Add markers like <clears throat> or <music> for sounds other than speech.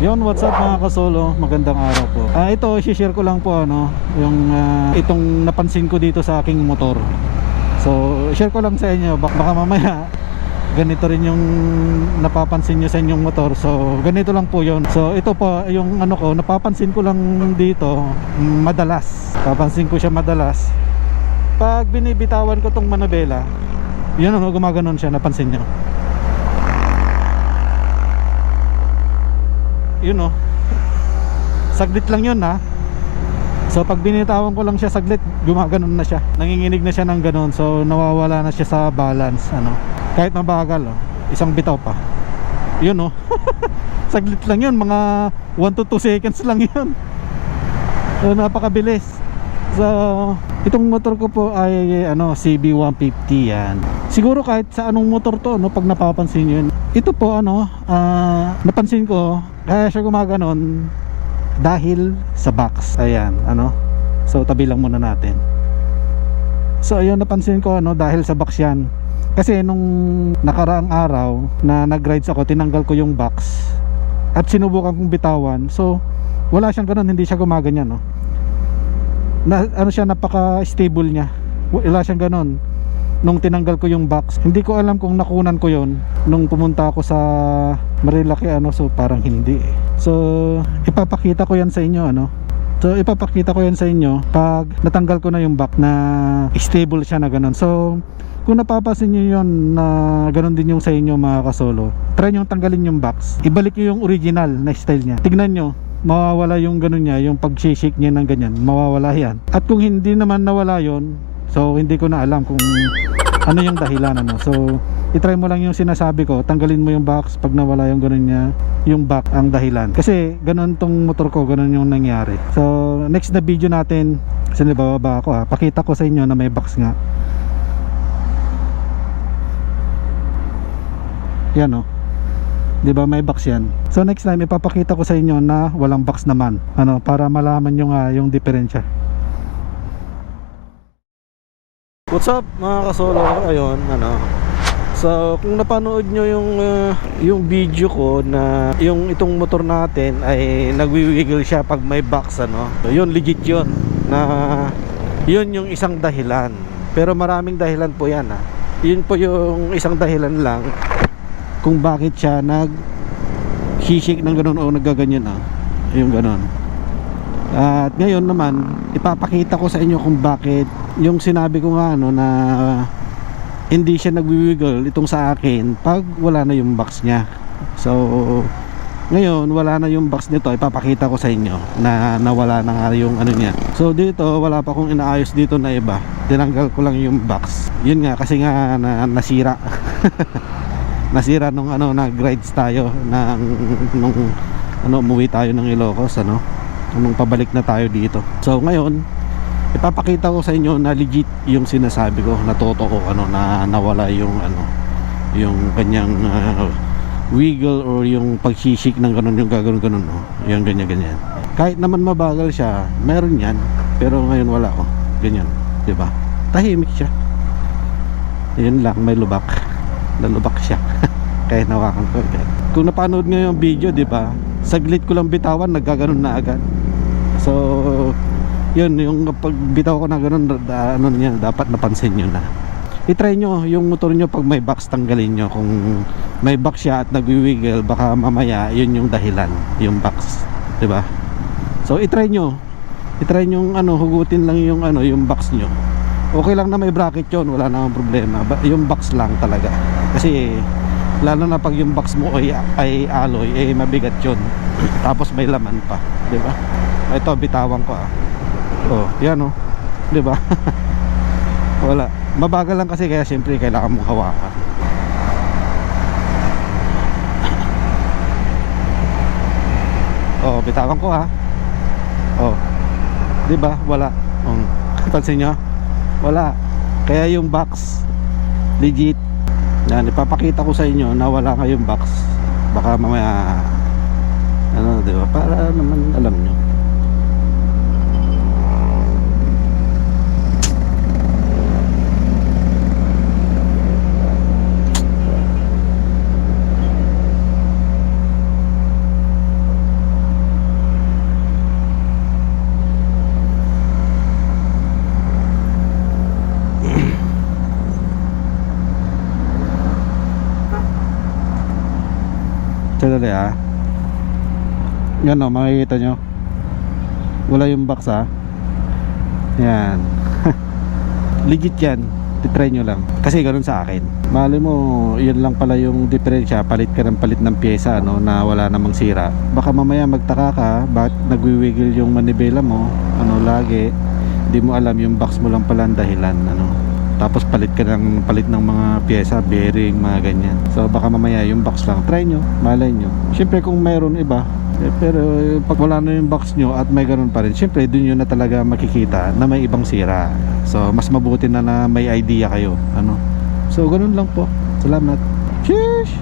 Yon, what's up mga kasolo? Magandang araw po. Ah, ito, i-share ko lang po ano, yung ah, itong napansin ko dito sa aking motor. So, share ko lang sa inyo. Bak- baka mamaya ganito rin yung napapansin nyo sa inyong motor. So, ganito lang po yon. So, ito po yung ano ko, napapansin ko lang dito madalas. Papansin ko siya madalas. Pag binibitawan ko tong manabela, yun ano, gumaganon siya, napansin nyo. Yun oh. Saglit lang yun ha. So pag binitawan ko lang siya saglit gumaganon na siya. Nanginginig na siya ng ganon so nawawala na siya sa balance ano. Kahit mabagal oh. Isang bitaw pa. Yun oh. <laughs> Saglit lang yun mga 1 to 2 seconds lang yun. So napakabilis so itong motor ko po ay ano CB150 yan. Siguro kahit sa anong motor to no pag napapansin yun. Ito po ano ah, napansin ko kaya siya gumaganon dahil sa box. Ayan ano. So tabi lang muna natin. So ayun napansin ko ano dahil sa box yan. Kasi nung nakaraang araw na nag-rides ako tinanggal ko yung box at sinubukan kong bitawan. So wala siyang ganun hindi siya gumaganyan no na, ano siya napaka stable niya wala siyang ganun nung tinanggal ko yung box hindi ko alam kung nakunan ko yon nung pumunta ako sa Marilaki ano so parang hindi eh. so ipapakita ko yan sa inyo ano. So ipapakita ko yan sa inyo pag natanggal ko na yung box na stable siya na ganun so kung napapasin nyo yun na ganun din yung sa inyo mga kasolo try nyo tanggalin yung box. Ibalik nyo yung original na style niya. Tignan nyo mawawala yung ganun niya yung pag shake niya ng ganyan mawawala yan. At kung hindi naman nawala yon so hindi ko na alam kung ano yung dahilan ano. So itry mo lang yung sinasabi ko tanggalin mo yung box pag nawala yung ganun niya yung back ang dahilan. Kasi ganun tong motor ko ganun yung nangyari. So next na video natin kasi bababa ako ha. Pakita ko sa inyo na may box nga. Yan oh 'di ba? May box yan. So next time ipapakita ko sa inyo na walang box naman. Ano para malaman nyo nga yung diferensya. What's up mga kasolo? Ayun ano. So kung napanood nyo yung uh, yung video ko na yung itong motor natin ay nagwiwiggle siya pag may box ano. So, yun legit yun na yun yung isang dahilan. Pero maraming dahilan po yan ha yun po yung isang dahilan lang kung bakit siya nag shishik ng ganun o nagaganyan ah. Yung ganun. At ngayon naman ipapakita ko sa inyo kung bakit. Yung sinabi ko nga ano na hindi siya nagwiwiggle itong sa akin pag wala na yung box niya. So ngayon wala na yung box nito. Ipapakita ko sa inyo na nawala na nga yung ano niya. So dito wala pa akong inaayos dito na iba. Tinanggal ko lang yung box. Yun nga kasi nga na, nasira <laughs> nasira nung ano nag-rides tayo ng nung ano umuwi tayo ng Ilocos ano nung pabalik na tayo dito. So ngayon ipapakita ko sa inyo na legit yung sinasabi ko na totoo ano na nawala yung ano yung kanyang uh, wiggle or yung pagsisik ng ganun yung gaganon ganon oh. yung ganyan ganyan. Kahit naman mabagal siya meron yan pero ngayon wala oh. Ganyan di ba? Tahimik siya. Yun lang may lubak nalubak siya. <laughs> Kahit nawakan ko agad kung napanood nyo yung video di ba saglit ko lang bitawan nagkaganon na agad. So yun yung pag bitaw ko na ganun da, ano niya dapat napansin nyo na. I-try nyo yung motor nyo pag may box tanggalin nyo. Kung may box siya at nagwiwiggle baka mamaya yun yung dahilan yung box. Di ba? So i-try nyo. I-try nyo ano hugutin lang yung ano yung box nyo okay lang na may bracket yun wala namang problema. Yung box lang talaga. Kasi lalo na pag yung box mo ay, ay alloy eh mabigat yun. <clears throat> Tapos may laman pa di ba? Ito bitawan ko ah. Oh yan oh. Di ba? <laughs> Wala. Mabagal lang kasi kaya siyempre kailangan mong hawakan. <laughs> Oh bitawan ko ha oh. Di ba? Wala. Um, pansin nyo wala. Kaya yung box legit. Yan ipapakita ko sa inyo na wala kayong box. Baka mamaya ano di ba? Para naman alam nyo sandali ah. Yan o, makikita nyo. Wala yung box ah. Yan. <laughs> Legit yan. Titry nyo lang. Kasi ganun sa akin. Mali mo, yun lang pala yung diferensya. Palit ka ng palit ng pyesa no, na wala namang sira. Baka mamaya magtaka ka, bakit nagwiwiggle yung manibela mo, ano lagi. Hindi mo alam yung box mo lang pala ang dahilan. Ano. Tapos palit ka ng palit ng mga pyesa, bearing, mga ganyan. So baka mamaya yung box lang. Try nyo, malay nyo. Siyempre kung mayroon iba, eh, pero eh, pag wala na yung box nyo at may ganun pa rin, siyempre dun yun na talaga makikita na may ibang sira. So mas mabuti na na may idea kayo. Ano? So ganun lang po. Salamat. Sheesh!